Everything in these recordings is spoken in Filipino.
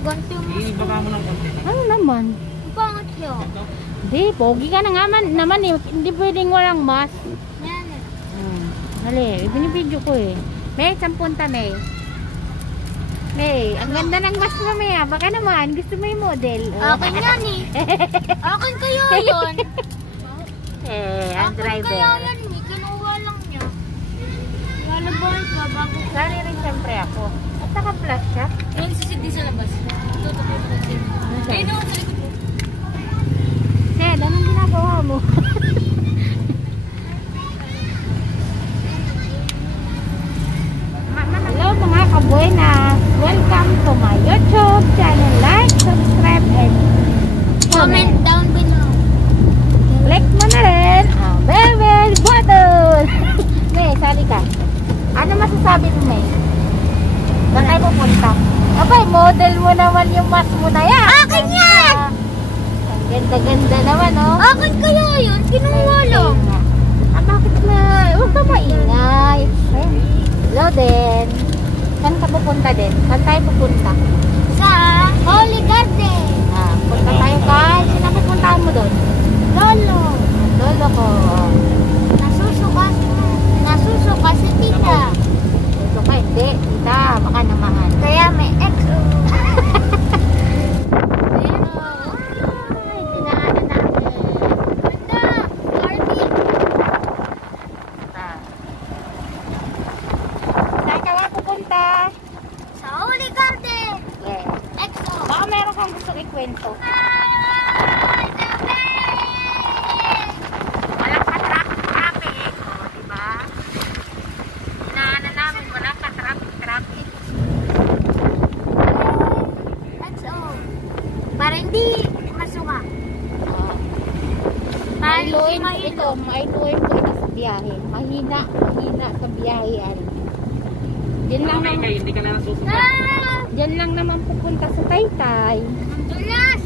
Ganti mo. Ibaba mo ng konti. Ano naman? Pangit siya. Hindi, pogi ka na nga naman eh. Hindi pwedeng walang mask. Yan. Dali, binibidyo ko eh. May, 10 punta, May. May, ang ganda ng mask mo, May. Baka naman, gusto mo yung model. Akin yan eh. Akin kaya yun. Ang driver. Akin kaya yan eh. Kinuha lang niya. Lalabas ka bago. Sari rin siyempre ako. At naka-flash siya. Yung sisid sa labas. Tutukoy ko din. Ayun ako sa likod mo. Ned, anong ginagawa mo? Hello mga kabuenas. Welcome to my YouTube channel. Like, subscribe, and Comment down below. click mo na rin ang bell button. May, sali ka. Ano masasabi mo, May? Saan tayo pupunta? Abay, model mo naman yung mask mo na yan. Akin yan! Ang ganda-ganda naman, oh. Akin kaya yun. Kinuha lang. Bakit na? Huwag ka maingay. Hello din. Saan ka pupunta din? Saan tayo pupunta? Sa Holy Garden. Punta tayo kay. Sino pupuntahan mo doon? Lolo. Lolo ko. Nasusuka si tita. Lolo ka, hindi. Tita, baka namahan. Kaya may exo. Ay, tinaanan natin. Ganda. Barbie. Saan ka nga pupunta? Sa Holy Garden. Yes. Exo. Baka meron kang gusto ikwento. Walang ka-traffic. O, diba? Inaanan namin, walang ka-traffic. Exo. Para hindi masuka. Mailuin po ito sa biyahe. Mahina sa biyahean. Diyan lang naman, Hindi ka na nasusunod. diyan lang naman pupunta sa Taytay. Ang dulas.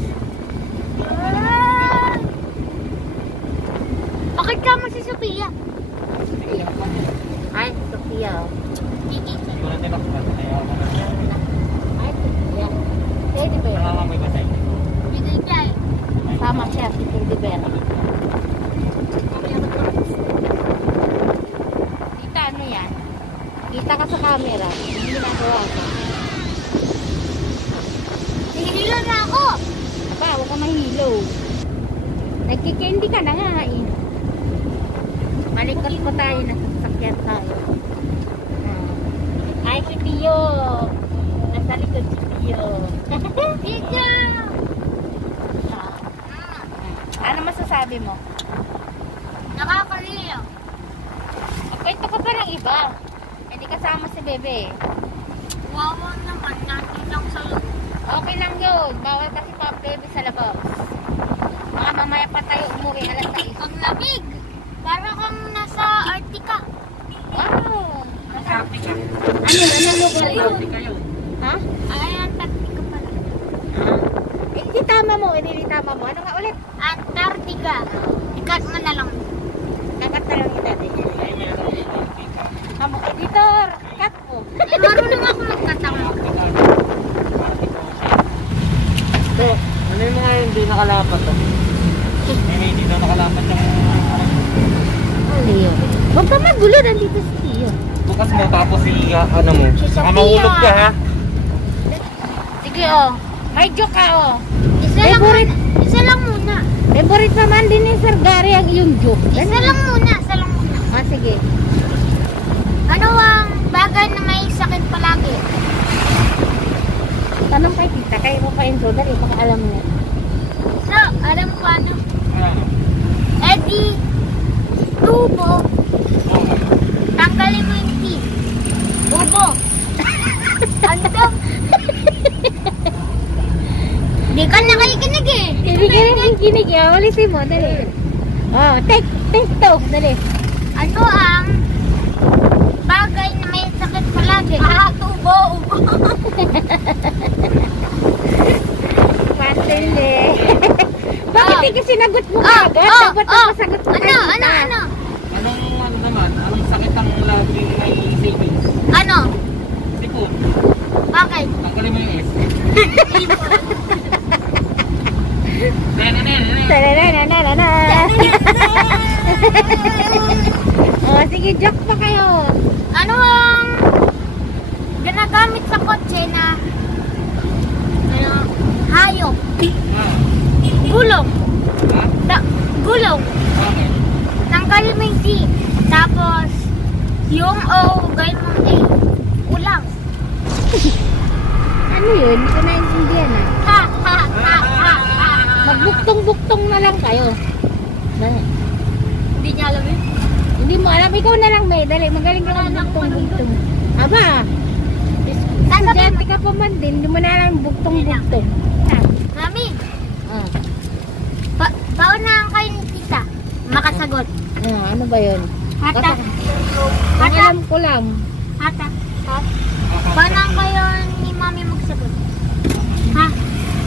Bakit ka mo si Sophia? Ay, Sophia. Ito na tinakpan. Ay, Sophia. Teddy Bear. Nangangamoy ba sa'yo? Bigay ka eh. Sama siya si Teddy Bear. Kita ano yan? Kita ka sa camera. Hindi ginagawa ka. Nihilo na ako. Aba, huwag ka mahilo. Nagkikendi ka na nga eh. Malikot po tayo na sasakyan tayo. Ay, si Tio. Nasa likod si Tio. Tita. Ano masasabi mo? Nakakaliyo. Kwento ka pa ng iba. Hindi kasama si Bebe. Wawa naman. Nandun lang sa loob. Okay lang yun. Bawal kasi pa Bebe sa labas. Mga mamaya pa tayo umuwi alas 6. Ang lamig. Para kang nasa Arctica. Wow! Masarap ka. Anong lugar yun? Masarap yun. Ha? Ay, Antarctica pala. Hindi tama mo. Hindi tama mo. Ano nga ulit? Antarctica. Ikat mo na lang. Kakat na lang yung dati. Ay, meron dito. Kamo, editor! Cut mo. Eh, marunong ako magkatang. Ito, ano yung mga hindi nakalapat to? Hindi daw nakalapat yung... Ano yun? Huwag ka magulo. Nandito si Tio. Bukas mo tapos ano mo. Si Sophia. Mahulog ka ha. Sige oh. May joke ka oh. Isa lang muna. Favorite naman din ni Sir Gary ang iyong joke. Isa lang muna. Sige. Ano ang bagay na may sakit palagi? Tanong kay tita. Kaya ko pa intro. Dali, baka alam niya. So, alam ko ano? Ano? Eddie, tubo. Tanggalin mo yung teeth. Tubo. Ano daw? Hindi ka nakikinig eh. Hindi ka rin kikinig. Ulitin mo. Dali. Oh, take two. Dali. Ano ang bagay na may sakit palagi? Tubo, ubo. Pantili. Bakit hindi ka sinagot mo agad? Dapat ang masagot mo kay tita. Ano? Anong naman? Anong sakit ang laging may savings? Ano? Sipon. Bakit? Tanggalin mo yung S. kotse na ano, hayop. Ah. Gulong. Ha? Gulong. Bakit? Tanggalin mo yung D. Tapos, yung O, gawin mong A. Ulang. Ano yun? Hindi ko naintindihan ah. Ha, ha, ha, ha, ha. Magbuktong-buktong na lang kayo. Hindi niya alam yun. Hindi mo alam. Ikaw na lang, May. Dali, magaling ka magbuktong-buktong. Aba, estudyante ka pa man din. Hindi mo na lang buktong-buktong. Mami, Ah. paunahan kayo ni tita. Makasagot. Ano ba yun? Hata. Ang Hata. alam ko lang. Hata. Ha? Paunahan kayo ni mami magsagot. Ha?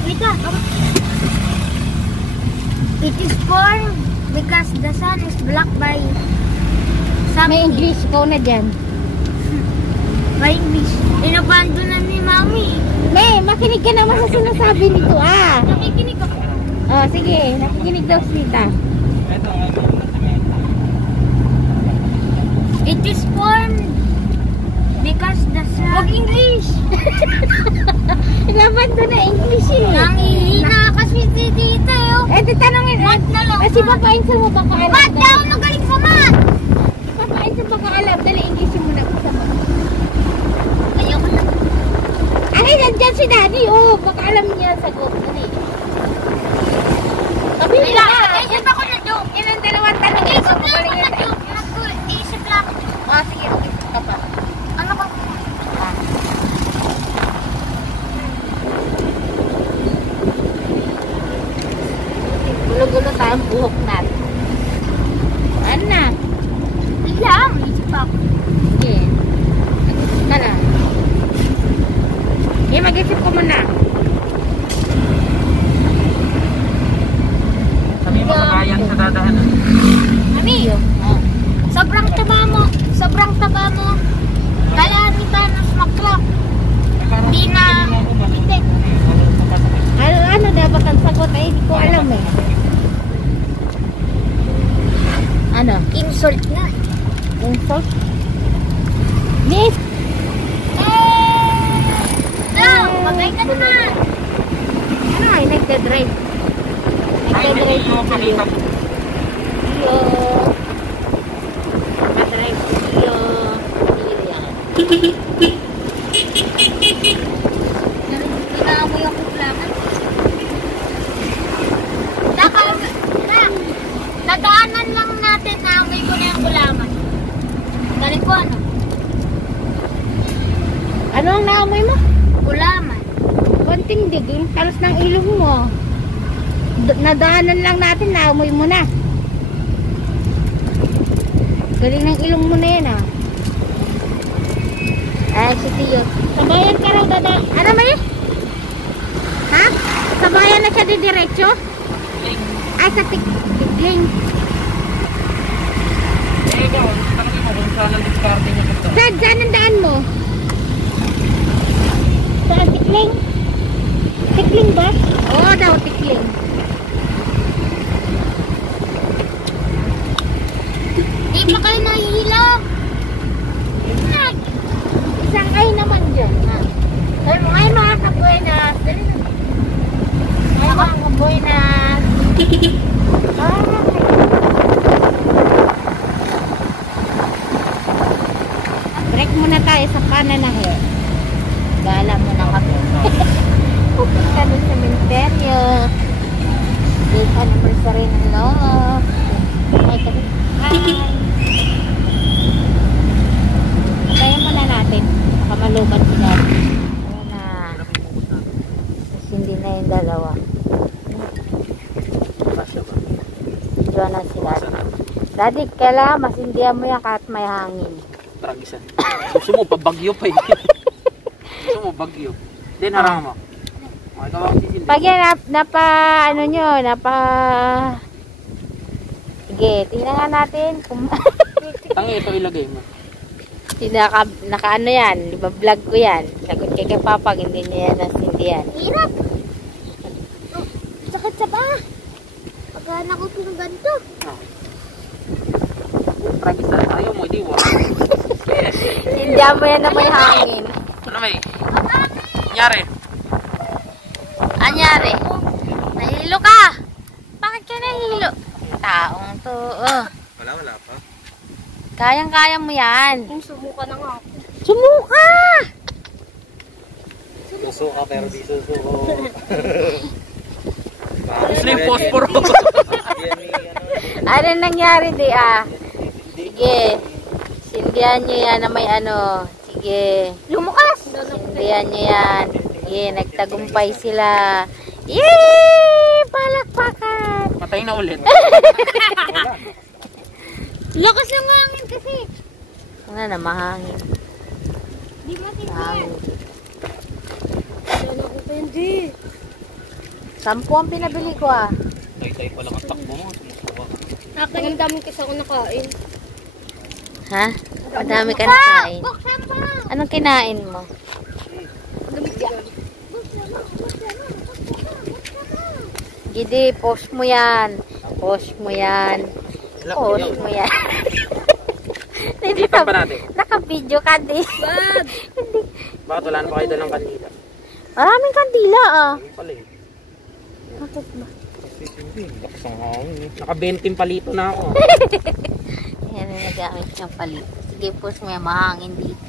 Lika. It is formed because the sun is blocked by something. May English. Ikaw na dyan. By English. Inabando na ni mami. May, makinig ka naman sa sinasabi nito ah. Nakikinig ako. Oh, sige. Nakikinig daw si Tita. Ito, ito. It is formed because the sun... Wag English! Inabando na English eh. Nangihina kasi si tita yun. Eh, titanongin. Mat na lang. Kasi papainsa mo baka alam. Mat daw! Nagaling sa mat! Papainsa baka alam. Dali, English mo na sa mga. Ayoko na. Ay, nandyan si Daddy. Oh, baka alam niya ang sagot. Dali. Sabi Wala, na. isip ako na joke. Yan ang dalawang tanong. Isip lang ako Magaling na yan. joke. Isip lang ako. Oh, sige. Mag-isip ka pa. Ano ba? Ah. Gulo-gulo tayong buhok natin. Ano na? Lang, isip ako. Sige. Mag-isip ka na. Sige, mag-isip ko muna. Sabi mo, kayang sa dadahanan. Mami, Oh. sobrang taba mo. Sobrang taba mo. Kaya kita ng smack clock. Hindi na... Hindi. Ano dapat ang sagot? Ay, hindi ko alam eh. Ano? Insult na. Insult? Miss! Lang, bagay ka naman. Ano ay nagdadrive? Ay, Nagdadrive hindi mo pakita mo. Iyo. Nagdadrive. Iyo. Inaamoy ang kulangan. Nadaanan lang natin, naamoy ko na yung kulangan. Dali ko ano? Ano ang naamoy mo? Kulaman. Konting dig. Yung talos ng ilong mo. Nadaanan lang natin, naamoy mo na. Galing ng ilong mo na yan ah. Ay, si Tiyo. Sabayan ka raw dadaan. Ano ba yun? Ha? Sabayan na siya didiretso? Ay, sa tigling. Eh, ikaw, tanongin mo kung saan ang diskarte niya dito. Saan ang daan mo? Saan tikling? Tikling ba? Oo daw, tikling. Di pa kayo nahihilang. Isang ay naman dyan. Ha? Ay mga kabuenas. Dali na. Ay mga kabuenas. Break muna tayo sa Pananahe. Gala muna kami. Pupunta doon sa cementerio. Date anniversary ng love. Ay, kasi. Hi. Kaya muna natin. Nakamalubat si Daddy. Ayan na. Tapos hindi na yung dalawa. Diyan na si Daddy. Daddy, kailangan masindihan mo yan kahit may hangin. Tragisan. Gusto mo, pabagyo pa eh. Gusto mo, bagyo. Then, harang mo. Okay, ikaw ang sisindi. Pag yan, ano nyo, sige, tingnan nga natin kung Tangi, ito ilagay mo. naka ano yan, di ba vlog ko yan. Sagot kay Papa, hindi niya yan nasindihan. Hirap. Sakit sa ba? Pagkaan ako ng ganito. Tragisan. Ayaw mo, di wa. Sindihan mo yan na may hangin. Ano may? Nangyari? Anyari? Nahilo ka? Bakit ka nahilo? Taong to. Oh. Wala pa. Kayang-kaya mo yan. Sumuka na nga ako. Sumuka! Susuka pero di susuko. Gusto yung posporo. Ano nangyari di ah? Sige. Sindihan nyo yan na may ano. Sige. Lumukas! Sindihan nyo yan. Sige, nagtagumpay sila. Yay! Palakpakan! Patay na ulit. Lakas ng hangin kasi. Ano na, mahangin. Di matindi. Mahangin. Wala ko hindi. 10 ang pinabili ko ah. Tay-tay pa lang ang takbo mo. Susuka. Akin ang daming kasi ako nakain. Ha? Madami ka nakain. Buksan pa! Anong kinain mo? Gidi, post mo yan. Post mo yan. Post mo yan. Ipan pa natin. Naka-video ka di. Bakit wala na pa kayo dalang kandila? Maraming kandila ah. Ayun pala eh. Bakit ba? Lakas ang hangin. Naka-20 palito na ako. Yan ang nagamit ng palito. Sige, post mo yan. Mahangin dito.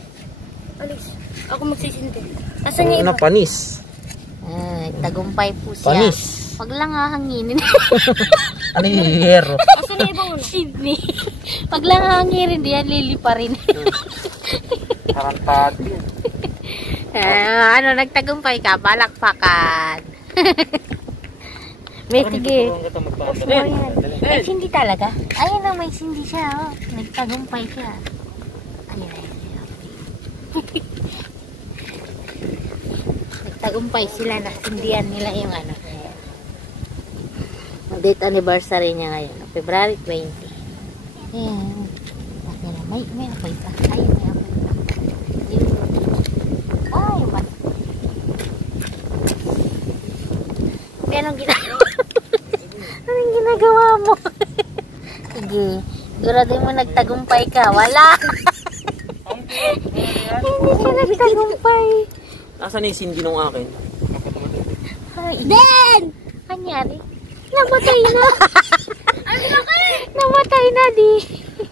Alis. Ako magsisindi. Asan niya iba? Panis. Tagumpay po siya. Panis. Wag lang hahanginin. Ano yung hero? Asan niya iba una? Sydney. Wag lang hahanginin. Diyan lili pa rin. Tarantado yun. Ano, nagtagumpay ka. Balakpakan. May sige. Post mo yan. May sindi talaga. Ayun na, may sindi siya. Oh. Nagtagumpay siya. Ayun, ayun. Nagtagumpay sila. Nasindihan nila yung ano. Date anniversary niya ngayon. February 20. Ayan. May apoy pa. Ay, may apoy pa. Ay, mas. Anong ginagawa? Anong ginagawa mo? Sige. Siguraduhin mo nagtagumpay ka. Wala. Hindi siya nagtagumpay. Nasaan yung sindi nung akin? Ay, Den! Kanyari? Namatay na. Namatay na di.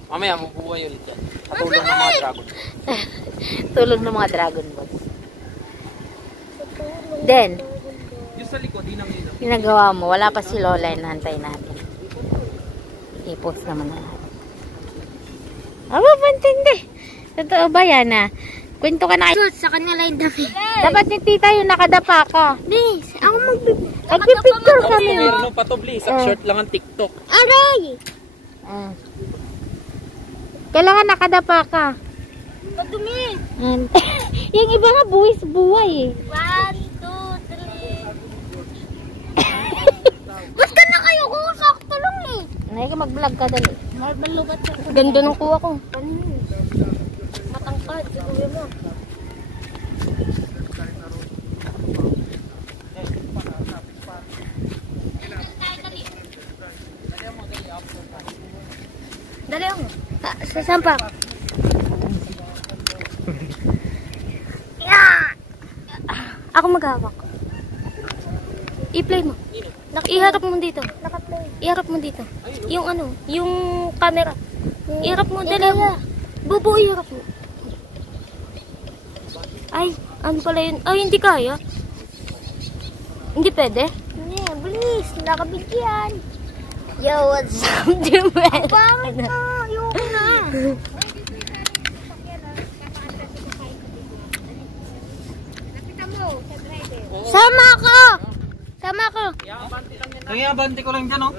Mamaya, mabubuhay ulit yan. Patulong ng mga dragon. Tulog ng mga Dragon Balls. Den, Yung sa likod, di nang ilo. ginagawa mo. Wala pa si Lola. Hinahantay natin. I-post naman na natin. Aba, pantindi. Totoo ba yan ah? Kwento ka na kayo. Sa kanila yung dami. Dapat ni tita yung nakadapa ka. Please, ako Nagpipicture kami. Meron nung patubli. Sa short lang ang TikTok. Aray! Kailangan nakadapa ka. Madumi! Yung iba nga buwis-buway eh. 1, 2, 3. Basta na kayo ko, sakto lang eh. Nay ka mag-vlog ka dali. Marble lubat siya. Ganda ng kuha ko. Matangkad, siguro mo. Dali ako. Sa sampak. Ako maghawak. I-play mo. Iharap mo dito. Iharap mo dito. Yung ano, yung camera. Iharap mo, dali mo. Bubu, iharap mo. Ay, ano pala yun? Ay, hindi kaya. Hindi pwede? Hindi, bilis. Nakabigyan. Yo, what's up, Jumel? Pangit na. Ayoko na. Sama ako! Sama ako. Nangyabante ko lang dyan, oh.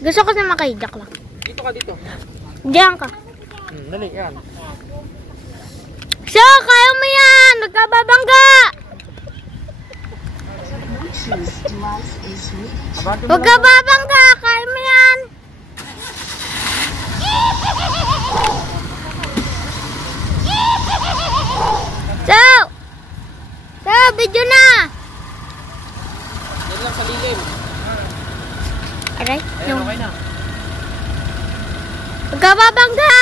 Gusto ko na makahijak lang. Dito ka, dito. Diyan ka. Dali, yan. So, kaya mo yan! Nagkababangga! Huwag ka babangga! Kaya mo yan! So, video na! Yan lang sa lilim. Aray, Ayan, okay na. huwag ka babangga!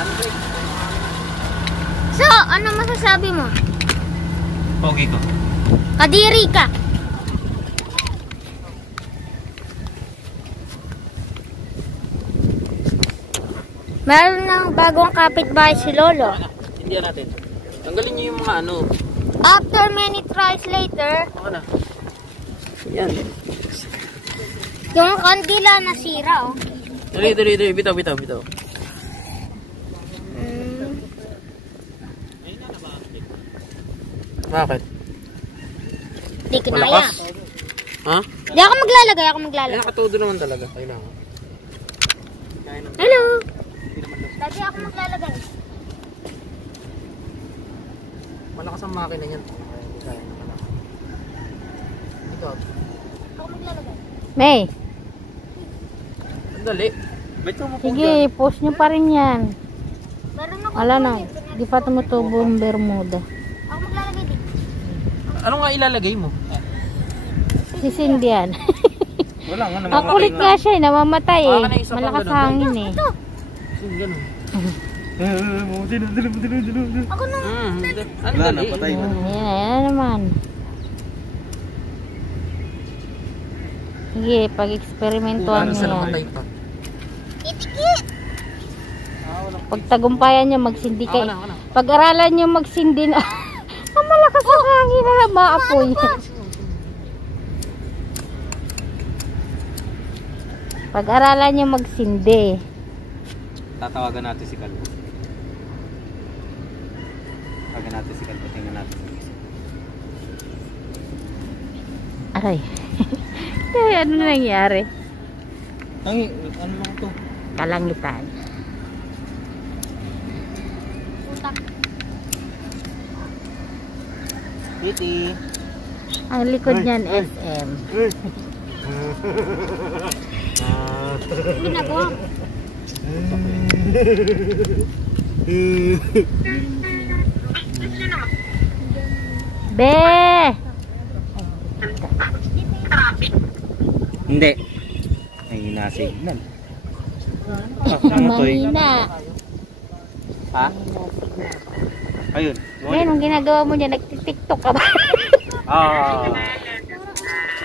Ano ano masasabi mo? Pogi ko. Kadiri ka. Meron ng bagong kapitbahay si Lolo. Hindi natin. Tanggalin niyo yung mga ano. After many tries later, Ako na. Yan. yung kandila nasira, oh. Tuloy. Bitaw. Bakit? Di kinaya. Malakas? Ha? Di ako maglalagay, Ay, nakatudo naman talaga. Kailangan. Hello! Dati ako maglalagay. Malakas ang makina niyan. Ikaw. Ako maglalagay. May, Sandali. Bitaw mo po sige, post nyo pa rin yan. Meron ako. Wala na, di pa tumutubo ang Bermuda. Ako maglalagay din. Ano nga ilalagay mo? Si Cindy yan. Wala nga. Ang kulit nga siya, namamatay eh. Baka na isa pang Malakas ganun. hangin eh. Ganun. Ako na. Ano dali? Yan naman. Sige, pag-eksperimentuhan Ano nyo sa yan. namatay pa? Itikit! Pag tagumpayan nyo, magsindi Ako kayo. na. Pag-aralan nyo magsindi na. Ang malakas ang hangin na maapoy. Pag-aralan nyo magsindi. Tatawagan natin si Kalbo. Tawagan natin si Kalbo. Tingnan natin. Aray. Kaya ano nangyari? Ano lang ito? Kalangitan. Utak. Titi. Ang likod niyan, SM. Ginagawa. Be! Hindi. Ay, nasignal. Mahina. Ha? Ayun. Ngayon, ang ginagawa mo niya, nagtitiktok ka ba?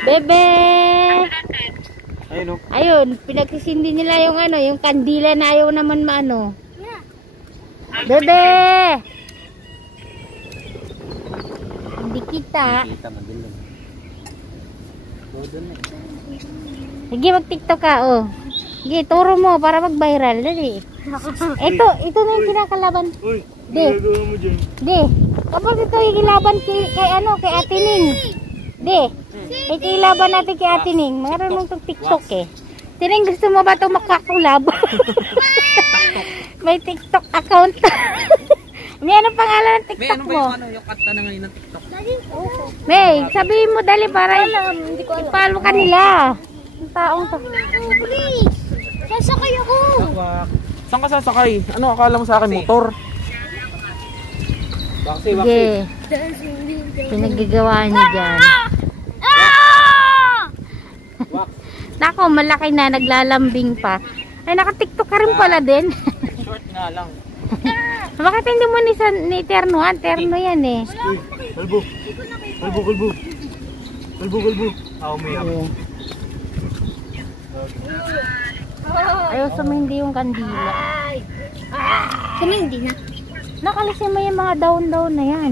Bebe! Ayun o. Ayun, pinagsisindi nila yung ano, yung kandila na ayaw naman maano. Bebe! Hindi kita. Kita man din lang. Sige, mag-tiktok ka, oh. Sige, turo mo para mag-viral. Dali. Ito na yung kinakalaban. Di. Di. Kapag ito yung ilaban kay Ate Ning. Di. Ito ilaban natin kay Ate Ning. Marunong itong TikTok eh. Tining, gusto mo ba itong makakulab? May TikTok account. May anong pangalan ng May TikTok ano ba mo? yung kanta na ngayon ng TikTok? May, sabihin mo dali para ipalo ka nila. Ang taong to. Please! Sasakay ako! Saan ka sasakay? Ano akala mo sa akin? Motor? Sige. Pinagagawa niyo dyan. Nako, malaki na. Naglalambing pa. Ay, naka-tiktok ka rin pala din. Short nga lang. Bakit hindi mo ni Ternoan? Terno yan eh. Kalbo. Umiyak. Ayaw sumindi yung kandila. Hindi na. Nakalisin mo yung mga down-down na yan.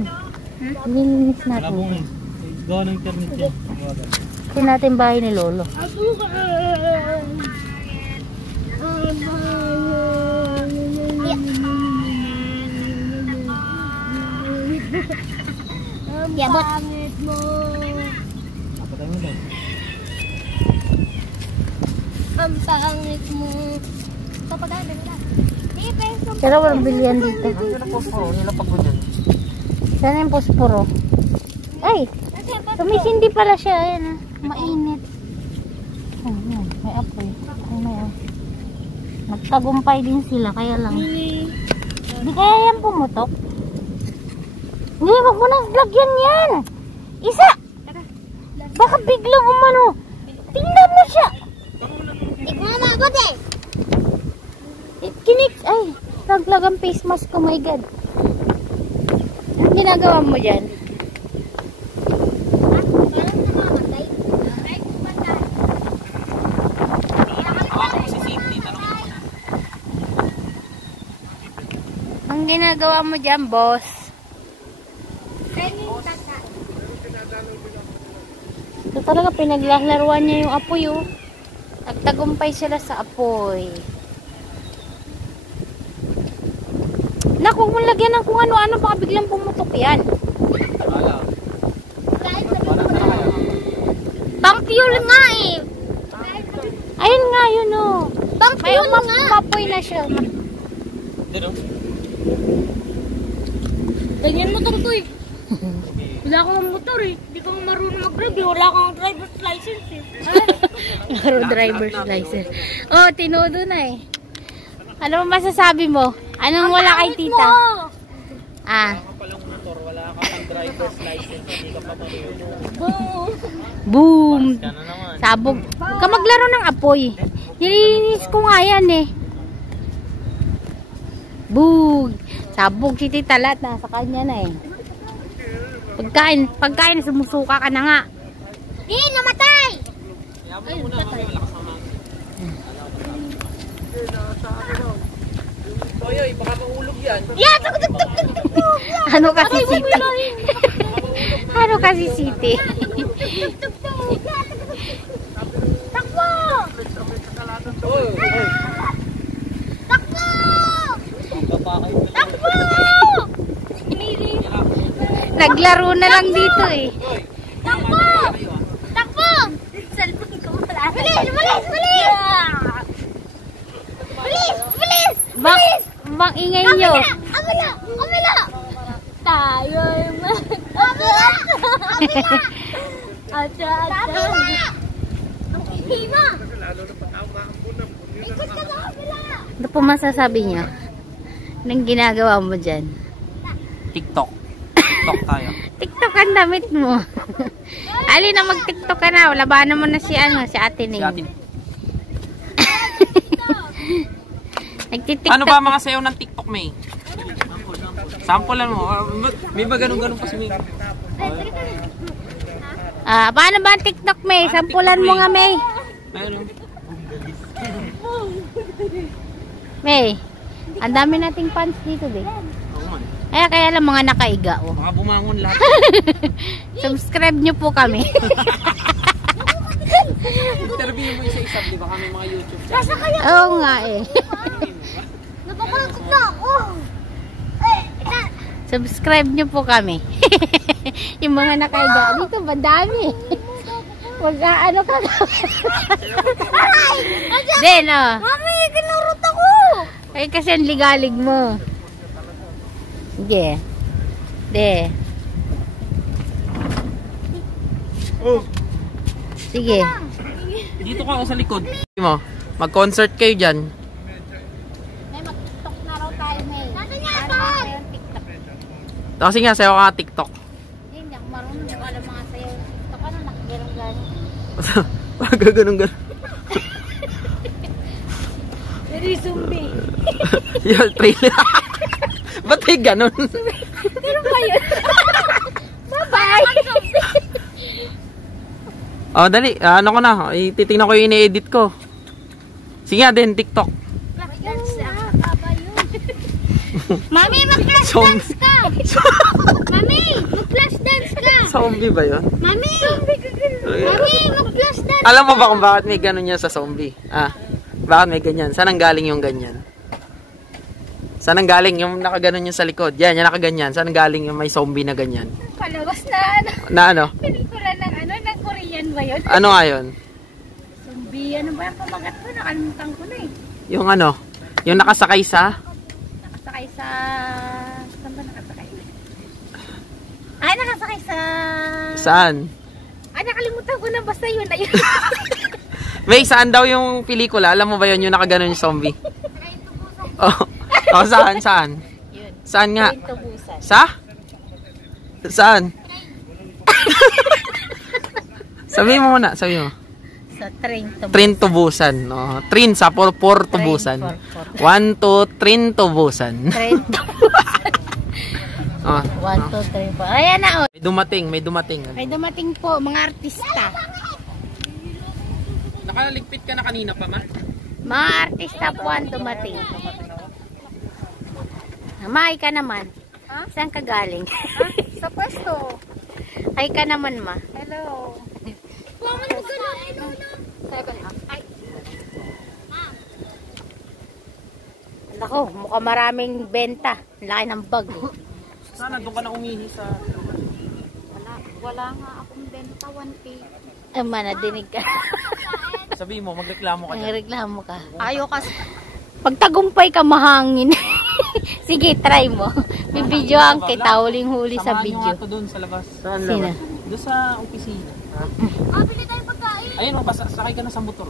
Nilinis natin. Gawa ng internet yan. Kasi natin bahay ni Lolo. Yabot. Ang pangit mo. Papagana nila. Pero walang bilihan dito. Ano po po? Nilapag ko dyan. Sana yung posporo. Ay! Tumisindi pala siya. Ayan ah. Mainit. Oh, yan. May apoy. Ay, may apoy. Nagtagumpay din sila. Kaya lang. Di kaya yan pumutok? Hindi, wag mo nang lagyan yan. Isa! Baka biglang umano. Tingnan mo siya. Ikaw mabot eh. Kinik. Ay, naglagang face mask ko. My God. Anong ginagawa mo dyan? Ang ginagawa mo dyan, boss? Ito talaga pinaglalaruan niya yung apoy, oh. Nagtagumpay sila sa apoy. Naku, kung lagyan ng kung ano-ano, baka biglang pumutok yan. Pang fuel nga eh. Ayun nga, yun, oh. Pang May fuel nga. umapoy na siya. Ganyan motor ko eh. Wala akong motor eh. Hindi ka marunong mag-drive eh. Wala akong driver's license eh. Laro driver's license. Oh, tinodo na eh. Ano masasabi mo? Anong wala kay tita? Ah. Boom! Sabog. Huwag ka maglaro ng apoy. Nilinis ko nga yan eh. Boom! Sabog si tita, lahat nasa kanya na eh. Pagkain, sumusuka ka na nga. Namatay! Oy, baka mahulog yan. Yeah! Ano kasi city? Ano kasi city? Takbo! Oy, Takbo! Takbo! Naglaro na lang dito eh. Takbo! Takbo! Cellphone ko wala. Bilis! Bilis! Bilis! Bilis! Bilis! Bang ingay nyo. Amala! Amala! Tayo'y Amala! Amala! Acha! Amala! Hima! Ikot ka na Amala! Ano po masasabi nyo? Anong ginagawa mo dyan? TikTok. TikTok tayo. TikTok ang damit mo. Ali na mag-TikTok ka na. Labanan mo na si ate Ning. Si atin. Nagtitiktok. Ano ba mga sayaw ng TikTok, May? Sampulan mo. May ba ganun-ganun pa si May? Paano ba ang TikTok, May? Sampulan mo nga, May. Mayroon. May, ang dami nating fans dito, be. Oo man. Kaya lang mga nakaiga, oh. Mga bumangon lahat. Subscribe nyo po kami. Interview mo isa-isa, di ba kami mga YouTube channel? Oo nga eh. Napakulog na ako! Subscribe nyo po kami. Yung mga nakaiga. Dito ba dami? Wag ano ka. Then, oh. Mami, kinurot ako! Ay, kasi ang ligalig mo. Sige. De. Sige. Dito ka ako sa likod. Mag-concert kayo dyan. May mag-TikTok na raw tayo, May. Nasaan niya ipon? Kasi nga, sayo ka TikTok. Hindi ako marunong. Hindi ko alam mga sayo. TikTok ano, nakagarang-garang. Ganun-ganun. Pero yung zombie. Yung trailer. Ba't may ganun? Pero ba yun? Bye-bye! Oh, dali. Ano ko na. Titingnan ko yung ini-edit ko. Sige nga din, TikTok. Mami, mag-flash dance ka! Mami, mag-flash dance ka! Zombie ba yun? Mami! Mami, mag-flash dance! Alam mo ba kung bakit may ganun yan sa zombie? Bakit may ganyan? Saan ang galing yung ganyan? Saan ang galing yung nakaganon yung sa likod? Yan, yung nakaganyan. Saan ang galing yung may zombie na ganyan? Palabas na ano? Na ano? Pelikula ng ano? Ng Korean ba yun? Ano nga yun? Zombie, ano ba yung pamagat ko? Nakalimutan ko na eh. Yung ano? Yung nakasakay sa? Nakasakay sa... Saan ba nakasakay? Ay, nakasakay sa... Saan? Ay, nakalimutan ko na. Basta yun na yun. May, saan daw yung pelikula? Alam mo ba yun yung nakaganon yung zombie? Oh, saan? Saan? Yun. Saan nga? Tubusan. Sa? Saan? Sabi mo muna, sabi mo. Sa train tubusan. Train tubusan. No? Train sa por tubusan. Train 1, 2, train tubusan. Train tubusan. Oh, 1, 2, 3, 4. Ayan na, oh. may dumating, may dumating. May dumating po, mga artista. Nakaligpit ka na kanina pa, ma? Mga artista po ang dumating. Ma, ka naman. Saan ka galing? Sa pwesto. Ay ka naman, ma. Hello. Nako, mukhang maraming benta. Laki ng bag. Sana doon ka na umihi sa... Wala nga akong benta 1K. Nadinig ka. Sabi mo, magreklamo ka dyan. Reklamo ka. Ayaw kasi. Pag tagumpay ka, mahangin. Sige, try mo. Bibidyoan kita, huling-huli sa Samahan nyo video. nga to doon sa labas. Saan Sino? labas? Doon sa opisina. Bili tayo pagkain. Ayun, sakay ka na sa motor.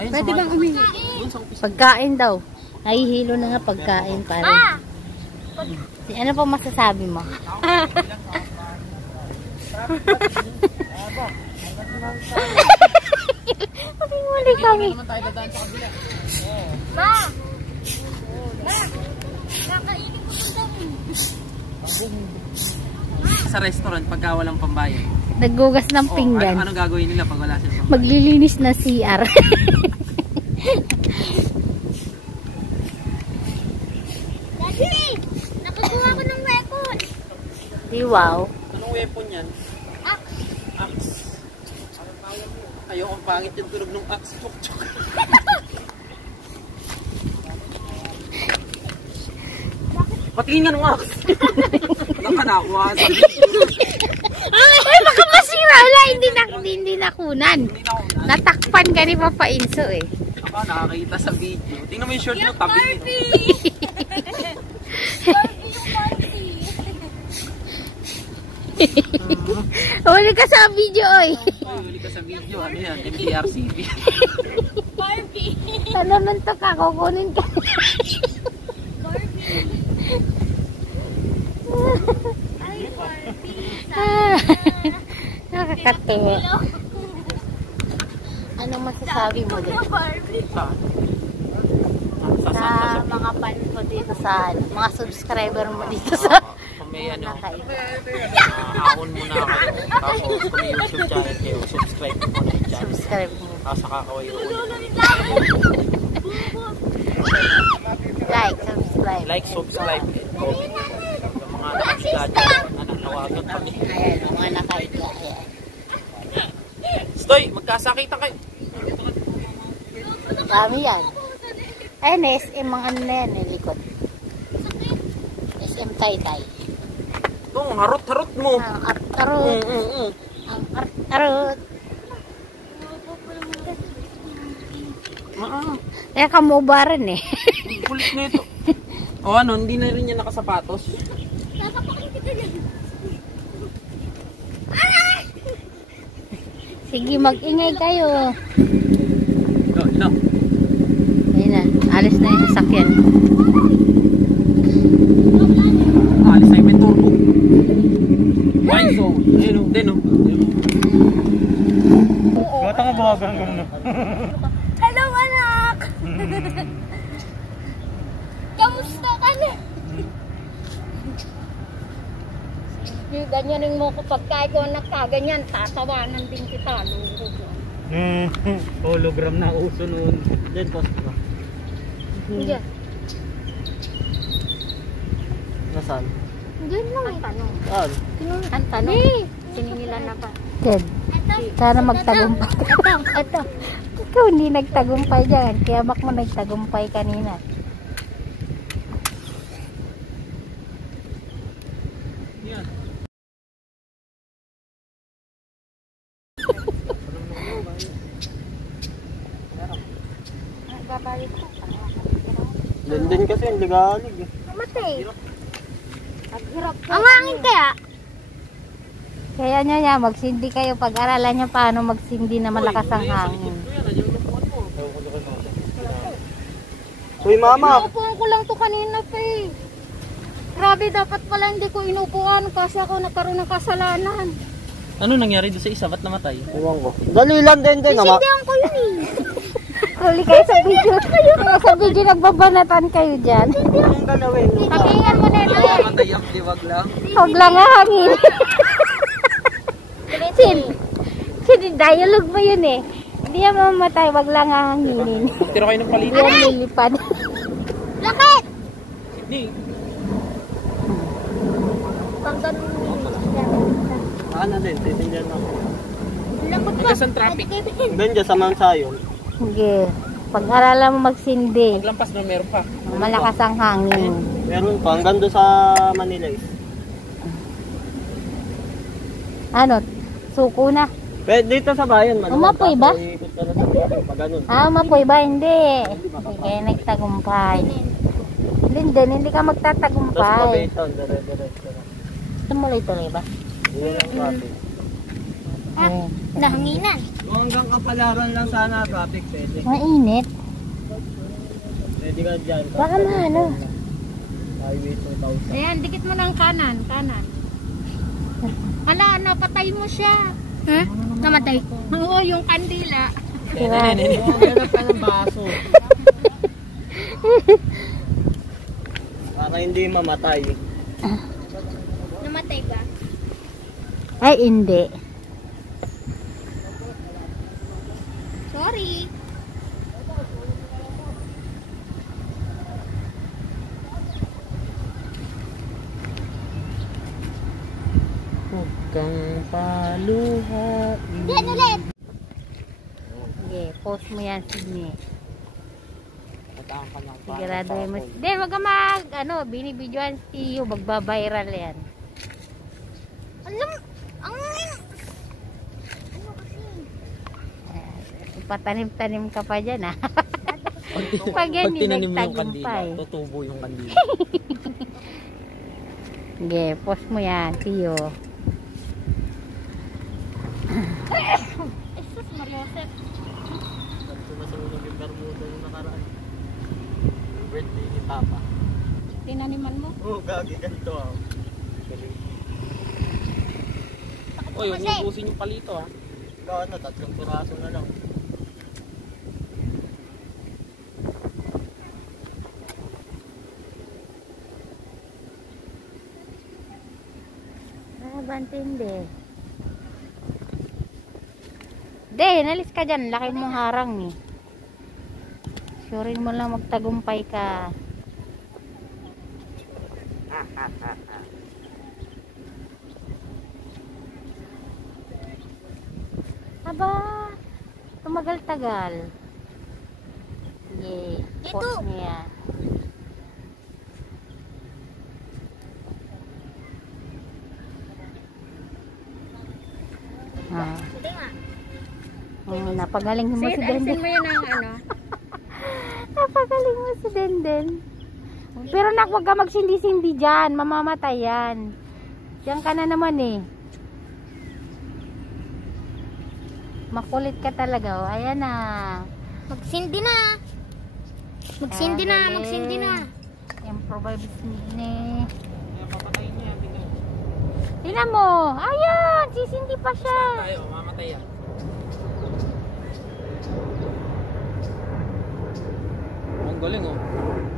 Ayun, Pwede bang umihi? Doon sa opisina. Pagkain daw. Nahihilo na nga pagkain pare. Ano pa masasabi mo? Muli kami. Naman tayo dadaan sa kabila. Ma! Nakainin ko sa dami. Sa restaurant, pagka walang pambayad. Naggugas ng pinggan. Anong gagawin nila pag wala silang pambayad? Maglilinis na CR. Daddy! Nakakuha ko ng record. Di wow. Anong weapon yan? Axe. Ayaw, ang pangit yung tunog ng axe. Chok-chok. Patingin nga ng axe. Nakanakuha sa Ay, baka masira. Wala, hindi nakunan. Natakpan ka ni Papa Inso eh. Ako, nakakita sa video. Tingnan mo yung short mo, tabi. Huli ka sa video oy. Huli ka sa video. Ano yan? MTRCB. Ano nun to ka? Kukunin ka. Nakakatuwa. Anong masasabi mo din? Sa mga fan ko dito sa mga subscriber mo dito sa Kung may ano, Nakaiba. ahon mo na kayo. Tapos kung may YouTube channel kayo, subscribe mo na yung channel. Subscribe mo. Sa kakaway roon. Like, subscribe. Like, subscribe, and comment. Yung mga nakasigadyo, nananawagan kami. Ayan, mga nakaiga. Ayan. Stoy, magkasakitan kayo. Dami yan. Ayun, SM mga ano na yan, likod. SM Taytay. Ito, harot-harot mo. Ang artarot. Ang artarot. Kaya kamubaran eh. Kulit na ito. O ano, hindi na rin yan nakasapatos. Sige, mag-ingay kayo. No. Ayun na, alis na yung sasakyan. Alis na yung may turbo. Wine zone. Ayun o, din o. Gata nga bawagan ko na. Hello, anak! Kamusta ka na? Ganyanin mo ko pagka ikaw nagkaganyan, tatawanan din kita. Hologram na uso noon. Diyan, post ko. Hindi. Nasaan? Diyan lang. Ang tanong. Saan? Ang tanong. Siningilan na pa. Ted, sana magtagumpay. Ito. Ikaw hindi nagtagumpay dyan. Kaya mak mo nagtagumpay kanina. Yan. Babalik ko. Din kasi, hindi galig eh. Matay. Ang hangin kaya? Kaya niya, magsindi kayo. Pag-aralan niya paano magsindi na malakas ang hangin. Uy, mama! Inuupuan ko lang to kanina pa eh. Grabe, dapat pala hindi ko inuupuan kasi ako nagkaroon ng kasalanan. Ano nangyari doon sa isa? Ba't namatay? Ewan ko. Dali lang din naman. Sindihan ko yun eh. Huli kayo sa video. Sa video nagbabanatan kayo dyan. Anong galawin? Pakingan mo na ito. Mamatay ang liwag lang. Huwag lang hangin. Dialogue mo yun eh. Hindi yan mamamatay, wag lang hanginin. Tira kayo ng palito. Yan lilipad. Lakit! Hindi. Pang ganun. Ano din, titindihan ako. Lambot ko. Hanggang sa traffic. Doon dyan sa Mansayon. Sige. Pag-aralan mo magsindi. Paglampas na meron pa. Malakas ang hangin. Meron pa, hanggang doon sa Manila is. Ano? Suko na. Pwede dito sa bayan. Umapoy ba? Ikot ka na sa bayan. Pag ganun. Mapoy ba? Hindi. Hindi kayo nagtagumpay. Linden, hindi ka Tapos magtatagumpay. mabation, dire-diretso na. Tumuloy-tuloy ba? Yun ang traffic. Nahanginan. Kung hanggang Kapalaran lang sana traffic, pwede. Mainit. Pwede ka dyan. Baka maano. Highway 2000. Ayan, dikit mo ng kanan. Kanan. Hala, napatay mo siya. Ha? Namatay. Oo, yung kandila. Meron ka ng baso. Para hindi mamatay. Namatay ba? Ay, hindi. Sorry. Huwag kang paluhain. Yan ulit. Sige, post mo yan, Sydney. Mataan ka ng Sigurado mo. Hindi, wag ka binibidyoan si Iyo, magbabiral yan. Alam, ang... Ano kasi? Patanim-tanim ka pa dyan, ha? Pag Pag yan, tinanim mo yung kandila, nagtagumpay. tutubo yung kandila. Sige, post mo yan, Tiyo. Jesus, Mariosep. Nasunog yung Bermuda yung nakaraan. Birthday ni Papa. Tinaniman mo? Oo, gagi ganito ah. Galing. Uy, huwag niyo ubusin yung palito ha. Ikaw ano, 3 piraso na lang. Bantindi. Hindi, nalis ka dyan. Laki mong harang eh. Surein mo lang magtagumpay ka. Aba, tumagal-tagal. Sige, post mo yan. Sige nga. Napagaling mo si Denden. mo yun ang ano. Napagaling mo si Denden. Pero nak, wag ka magsindi-sindi dyan. Mamamatay yan. Diyan ka na naman eh. Makulit ka talaga. Oh. Ayan na. Magsindi na. Magsindi na, Galing. magsindi na. Improvise ni. Tingnan mo. Ayan, sisindi pa siya. Tayo, mamatay yan. Ang galing oh.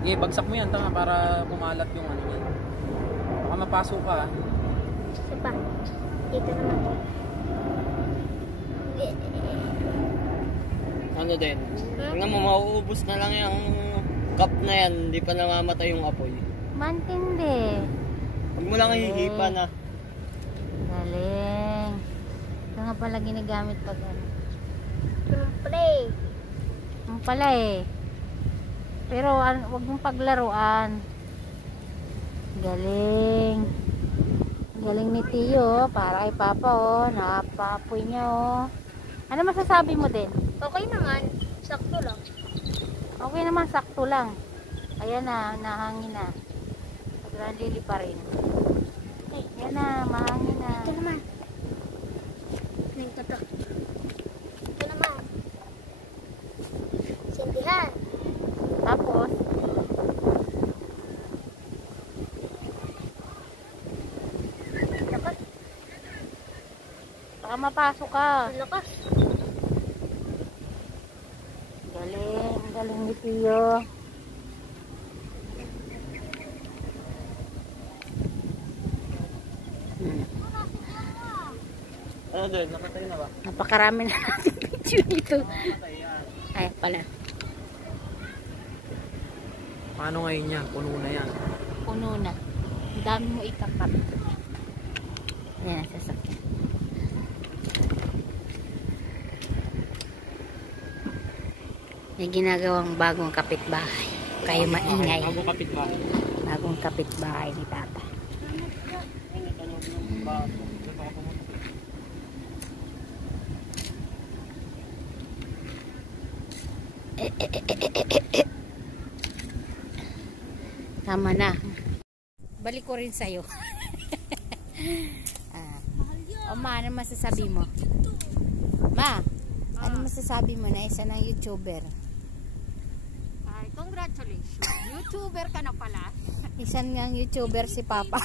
Sige, bagsak mo yan tanga para pumalat yung ano yan. Baka mapasok ka ha. Isa pa. Dito naman. Ano din? Tingnan mo, mauubos na lang yung cup na yan. Hindi pa namamatay yung apoy. Mantindi. Huwag mo lang hihipa na. Galing. Ito nga pala ginagamit pag ano. Play. Ang pala eh. Pero wag mong paglaruan. Galing. Galing ni Tiyo. Para kay Papa oh. Napapoy niya oh. Ano masasabi mo din? Okay naman. Sakto lang. Okay naman, sakto lang. Ayan na, nahangin na. Lili pa rin. Ayan na, mahangin na. Ito naman. Ito to. Ito naman. Sindihan. Tapos, Lakas. baka mapasok ka. Lakas. Galing. Galing ni Tio. Ano doon? Nakatay na ba? Napakarami na natin video dito. Ay, pala. Paano ngayon yan? Puno na yan. Puno na. Ang dami mo ikakat. Ayan, sasakyan. May ginagawang bagong kapitbahay. Kayo maingay. Bagong kapitbahay. Bagong kapitbahay ni Tata. Tama na. Balik ko rin sa'yo. O ma, ano masasabi mo? Ma, ano masasabi mo na isa ng YouTuber? Ay, congratulations. YouTuber ka na pala. Isang ngang YouTuber si Papa.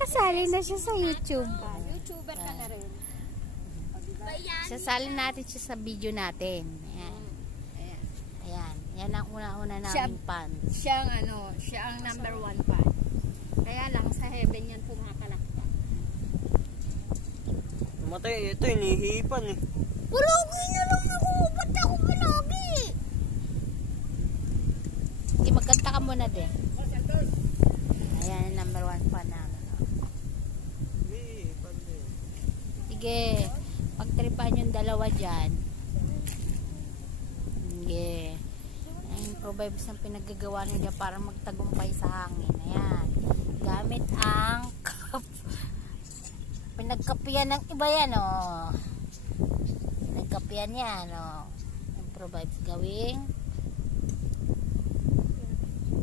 Kasali na siya sa YouTube. YouTuber ka na rin. Sasali natin siya sa video natin. Ayan. Ayan. Yan ang una-una naming fan. Siya ang number 1 fan. Kaya lang sa heaven yan pumakalakta. Matay, ito hinihipan eh. Pulugi niyo lang ako. Ba't ako malagi? Sige, magkanta ka muna din. Ayan, number 1 fan namin. Sige, pagtripan yung dalawa dyan. Sige. Ang proverbs ng pinaggagawa nila para magtagumpay sa hangin. Ayan. Gamit ang pinagkapian ng iba yan, oh. Pinagkapian yan, oh. Ang proverbs gawing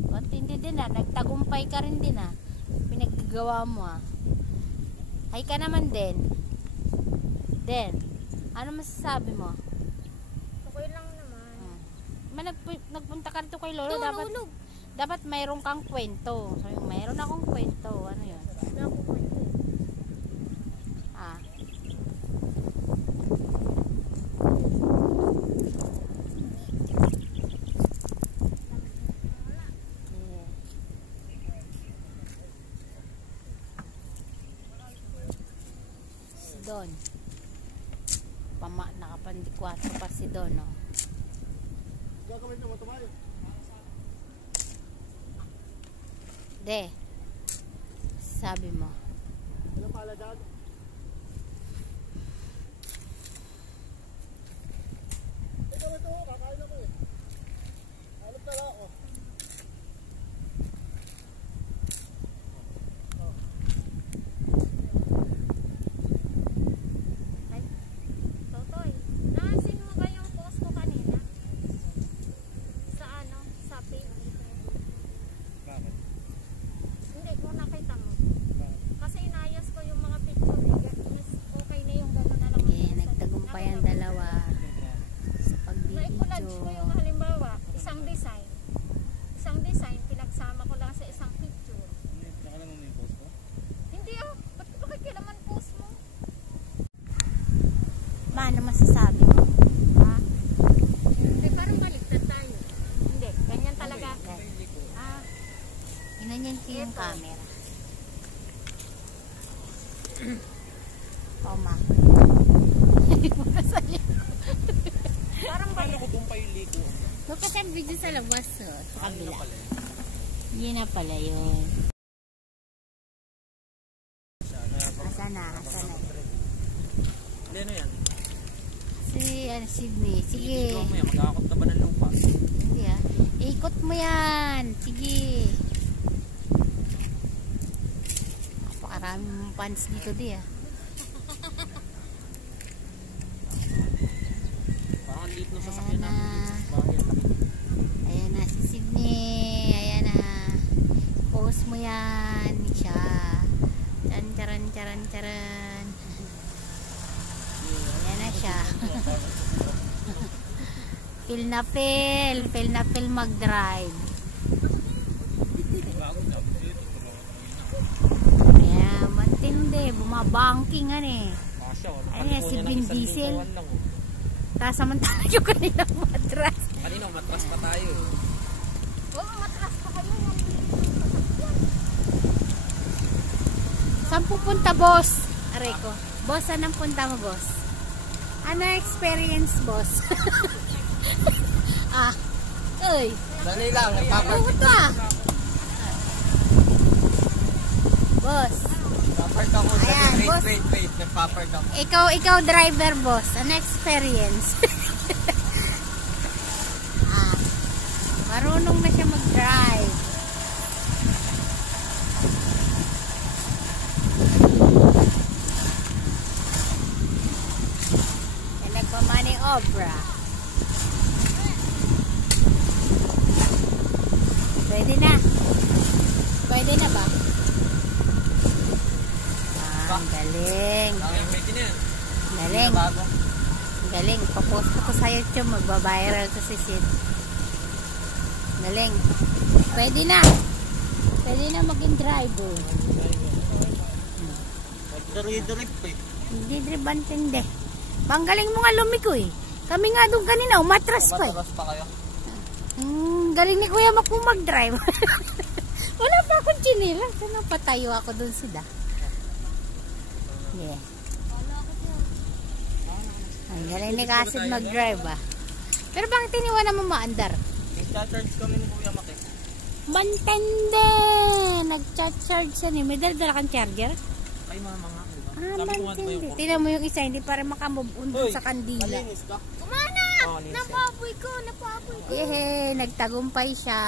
ba't hindi din nagtagumpay ka rin din pinaggagawa mo Hay ka naman din. Ano masasabi mo? Okay lang naman. Nagpunta ka rito kay Lolo, dapat mayroon kang kwento. So, yung mayroon akong kwento, ano yun? Don. Nakapandikwato pa si Don, no? Gagawin na mo tumayo. De. Sabi mo. Ano pala dyan? Ito, kakain ako eh. Alap na lang ako. Totoy, naasin mo ba yung post ko kanina? Sa page? Bakit? Hindi ko nakita mo. Kasi inayos ko yung mga picture. Mas okay na yung gano'n na lang. Nagtagumpay ang dalawa sa Na-collage ko yung pagbibidyo. halimbawa, isang design, pinagsama ko lang sa isang picture. Nakalaman mo yung post ko? Hindi ba't ko pakikilaman post mo? Ma, ano masasabi mo? Ha? Hindi, parang baliktad tayo. Hindi, ganyan talaga. Inanyan ko yung camera. Ma. Hindi mo nasali. Parang baliktad. Ako pong yung liko. Look at that video sa labas, oh. Sa kabila. Yun na pala yun. Asa na? Hindi, ano yan? Sydney. Sige. Ikaw mo yan, mag-aakot na ba ng lupa? Hindi ikot mo yan. Sige. Napakarami mong fans dito Parang liit no sasakyan Ayan namin. Ayan na si Sydney. Ayan na. Post mo yan. Siya. Charan. Ayan na siya. Feel na feel mag-drive. Ayan, matindi. Bumabangking Ayan, si Vin Diesel. Tapos samantala yung kanilang matras. Kanino matras pa tayo. Oo, matras pa kayo. Saan pupunta, boss? Aray ko. Boss, saan ang punta mo, boss? Ano experience, boss? Uy. Dali lang, Ano to Boss. nagpapark ako. Ayan, boss. Wait, nagpapark ako. Ikaw driver, boss. Ano experience? Marunong na siya mag-drive. Yan nagpamani obra. Pwede na. Pwede na ba? Ang galing. Pwede na yan. Galing. Galing. Papost ko sa YouTube. Magbabiral to si Sid. Galing. Pwede na. Pwede na maging driver. Nagdari-drip eh. Hindi dribantinde. Panggaling mo nga lumiko eh. Kami nga doon kanina. Umatras pa eh. Matras pa kayo. Galing ni Kuya Mac mag-drive. Wala pa akong chinila. Sana patayo ako doon sida. Yeah. Ang galing ni Kasid mag-drive ah. Pero bakit iniwanan mo maandar? Nag-charge kami ni Kuya Mac eh. Mantende! Nag-charge siya ni. May dala kang charger? Ay, mga nga. Mantende. Tingnan mo yung isa. Hindi para makamove on dun sa kandila. Malinis ka? Kumana! Oh, Napapoy ko. Yehe! Nagtagumpay siya.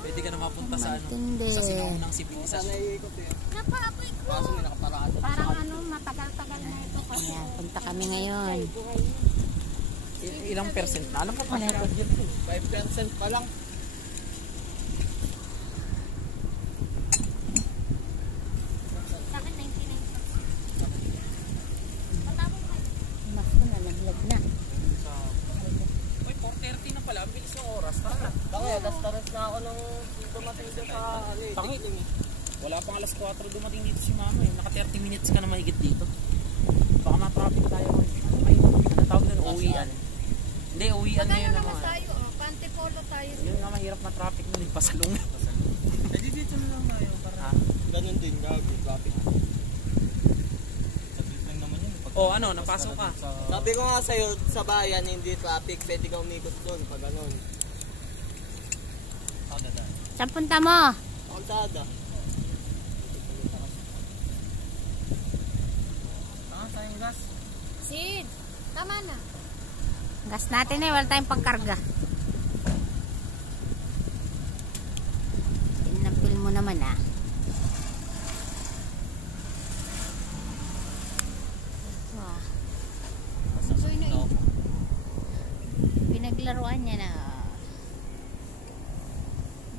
Pwede ka na mapunta sa ano. Mantende. Sa sinaunang sibilisasyon. Sana iikot eh. Napapoy ko. Kaso may nakaparado. Parang ano, matagal-tagal na ito. Ayan, punta kami ngayon. Ilang percent na? Alam ko pa na ito. 5% pa lang. Sa akin, 99%. Mas ko na, naglag na. Uy, 4:30 na pala. Ang bilis ng oras. Tara. Kaya, taras na ako nung dumating doon sa ano eh. Tangi. Wala pang alas 4 dumating dito si mama eh. Naka 30 minutes ka na mahigit dito. Baka ma-traffic tayo. Ay, ano tawag doon? Uwian. Hindi, uwian na yun naman. tayo, Pantipolo tayo. Yun nga mahirap na-traffic nun. Pasalong. Pwede dito na lang tayo. Para... Ganun din, gago, traffic. Sabit lang naman yun. Oh, ano? Napasok ka? Sabi ko nga sa'yo, sa bayan, hindi traffic. Pwede ka umikot doon pag ganun. Saan punta mo? Kalsada. Sayang gas. Sid, tama na. Gas natin eh, wala tayong pangkarga. Pinapil mo naman ah. Wow. Pinaglaruan niya na.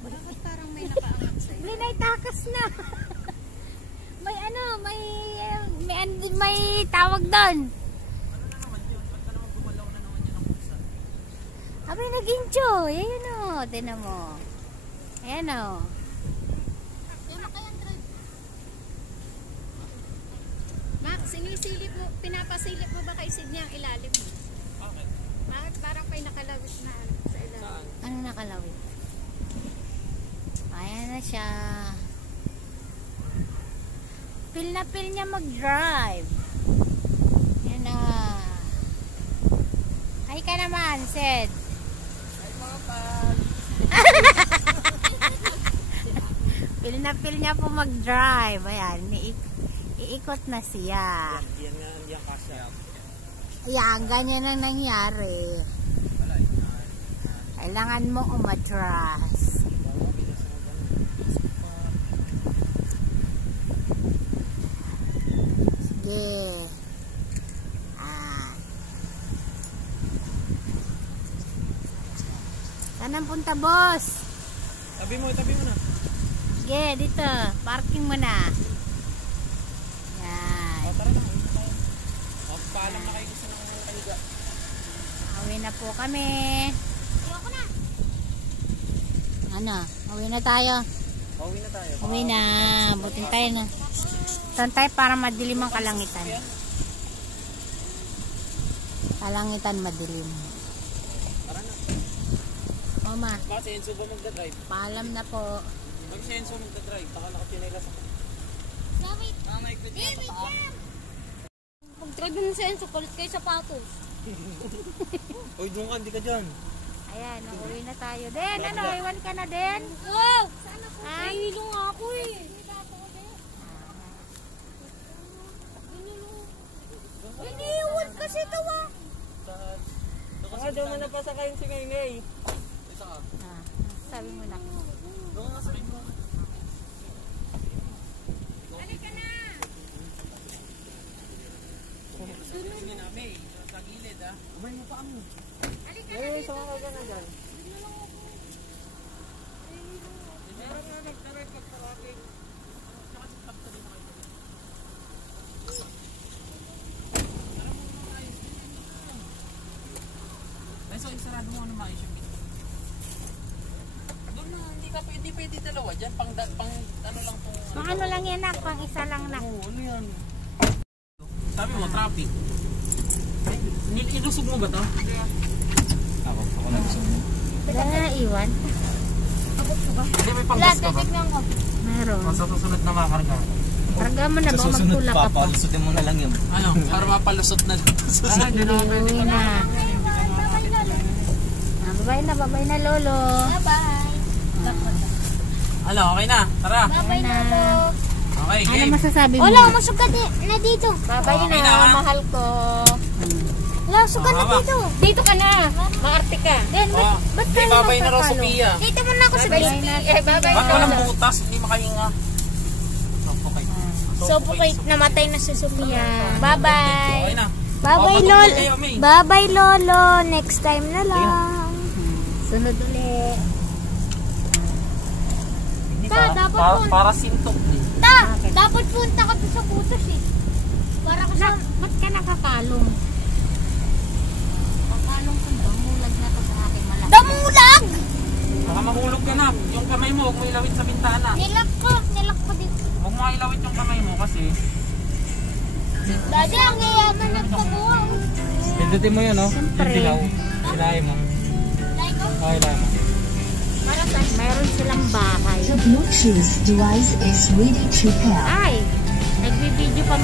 Bakit parang may nakaangat sa'yo? May takas na. may tawag doon. Abay, nag-enjoy. Ayan o. Tinan mo. Ayan o. Mac, sinisilip mo, pinapasilip mo ba kay Sid niya ang ilalim mo? Bakit? Bakit parang may nakalawit na sa ilalim? Ano nakalawit? Ayan na siya. Feel na feel niya mag-drive. Yan na. Hi ka naman, Sed. Ay, mga pal. Feel na feel niya po mag-drive. Ayan, iikot na siya. Yan nga, yan kasya. Ayan, ganyan ang nangyari. Kailangan mo umatras. Sige. Saan ang punta, boss? Tabi mo na. Sige, dito. Parking mo na. Yan. Tara na, hindi tayo. Paalam na kayo gusto na kayo. Uwi na po kami. Ayoko na. Ano? Uwi na tayo. Pauwi na tayo. Uwi na. Butin tayo na. Saan tayo para madilim ang kalangitan? Kalangitan madilim. Tara na. Mama, Baka si Enzo ba magdadrive? paalam na po. Pag si Enzo magdadrive, baka nakapinelas ako. Pag-drive mo sa Enzo, palit kayo sapatos. Uy, doon ka, hindi ka dyan. Ayan, uuwi na tayo. Den, ano, iwan ka na, Den? Wow! Ha? Nahihilo nga ako eh. Iniiwan kasi ito ah. Baka daw man napasakayin si Ngay. Isa ka. Ah, sabi mo na. Doon ka sa mo. Sige na, May. Sa gilid, ha? Abay mo pa mo. Eh, sama ka na dyan. Meron nga nag-direct pagkakating. Tsaka sa top tabi mo kayo. Ay, so isarado mo ano maayos yung video. Doon na, hindi pwede dalawa dyan. Pang ano lang po. Pang ano lang yan, nak? Pang isa lang, nak. Oo, ano yan? Sabi mo, traffic. Ay, ilusog mo ba to? Ako nalusog mo. Wala na iwan. Hindi, may panggas ka ba? Tignan ko. Meron. O, sa susunod na makarga. Karga mo na ba? Magtulak ka pa. Papalusutin mo na lang yun. Ano? Para mapalusot na lang. Uwi na. Babay na, Lolo. Bye-bye. Ano, okay na? Tara. Bye-bye na. Lolo. Okay, Ano game. masasabi mo? Wala, masugat na dito. Babay Okay na, na. mahal ko. Wala, sugat na Baba. dito. Dito ka na. Maarte ka. Den, Oh, ba't di kayo babay na raw magpapalo? Sophia. Dito muna ako sa Babay gate. na. Babay Ba't na. walang butas? Hindi makahinga. Suffocate, namatay na si Sophia. Okay Bye-bye. na. Bye-bye, Oh, Lolo. kayo, May. Bye-bye, Lolo. Next time na lang. Sunod ulit. Ta, dapat punta. Para sintok. Dapat punta ka to sa butas eh. Para ka sa... Ba't ka nakakalong? Pagkalong ko ba? Mulag na to sa aking malaki. Damulag! Baka mahulog ka na. Yung kamay mo, huwag mo ilawit sa bintana. Nilak ko dito. Huwag mo ilawit yung kamay mo kasi Dati, ang yayaman nagpagawa. Pindutin mo yun, no? Siyempre. Yung dilaw. Hilahin mo. Like, oh. Oh, hilahin mo. Para saan? Meron silang bakay. The Bluetooth device is ready to pair. Ay! Nagbibideo pa